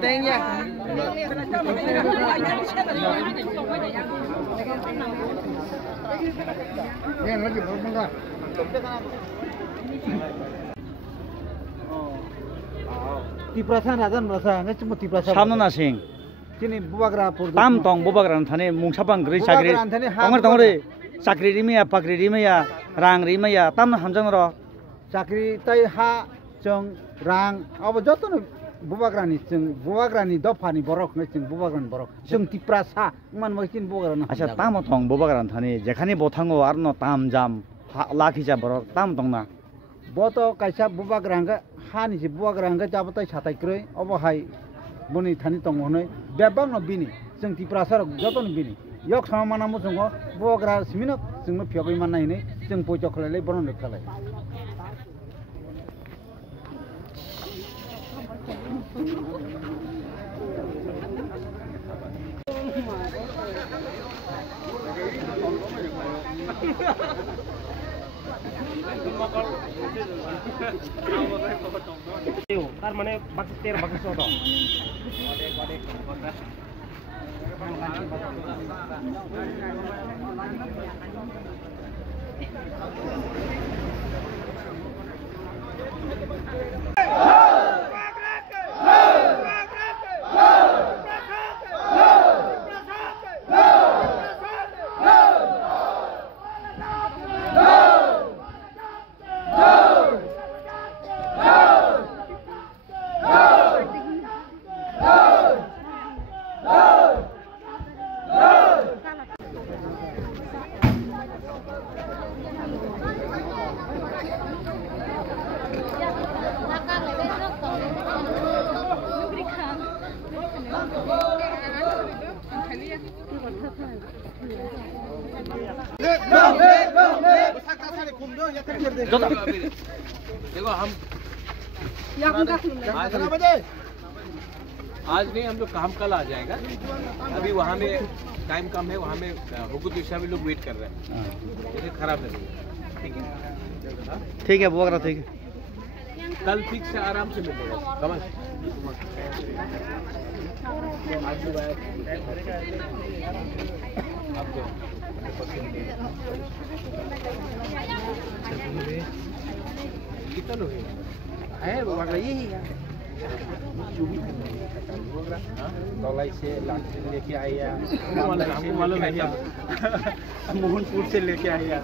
Tên nha. Nghe nó chụp không ra. Tiprasan Rajan Rasa, nggak cuma tiprasan. Samno nasing. Kini bubagra pur. Tam tong bubagra thane mungsapang gri sakri. Tongor tongore sakri rimaya pakri rimaya rang rimaya tam hamjang ro. Sakri tai ha jong rang अब जतो न बुबाग्रानी जों बुबाग्रानी दफानी बरक नै जों बुबाग्रानी बरक जों तिप्रासा मान मकिन बुबाग्रानी अच्छा tam tong bubagra thane jekhani bothango arno tam jam लाखिजा बर tam tongna boto kaisa bubagranga hani si bubagranga jabatai satai kroi अब हाय boni thani tong honoi bebang no bini जों तिप्रासा जतो न bini yok sama mana mu जों bubagra simino जों no phyobai man nai nei जों pojo khlai bonon lekhalai তার মানে বাকি 13 বাকি 14 देखो हम आज नहीं हम लोग काम कल आ जाएगा अभी वहाँ में टाइम कम है वहाँ में हुकूक दिशा में लोग वेट कर रहे हैं इसे खराब है ठीक है बुबाग्रा ठीक है कल फिक्स से आराम से मिलेगा कमल कितना लोग है बुबाग्रा यही है तौलाई से लेके आया हमको मालूम है क्या मोहनपुर से लेके आया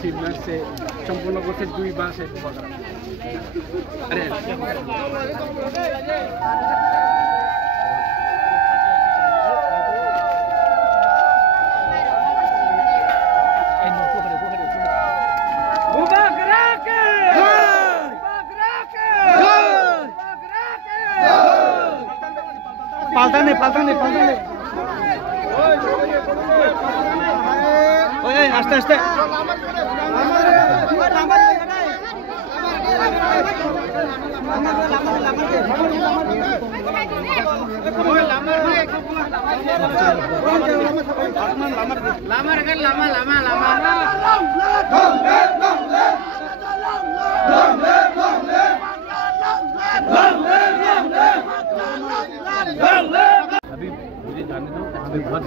सिन्नर से चंपूनगर से दुई बार से अरे पालता नहीं ओए आस्ते आस्ते अभी मुझे जाने दो हमें बहुत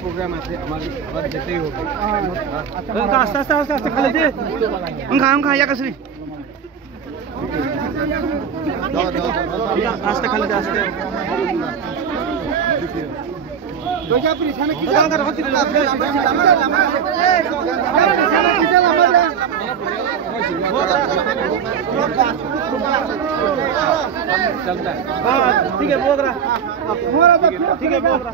प्रोग्राम ऐसे हमारे जैसे ही हो गए आस्ते आस्ते आस्ते आस्ते खाली दे उनका या कसरी आस्ते खाली दे आस्ते दोजा परिछाने की चलता है ठीक है बुबाग्रा ठीक है बुबाग्रा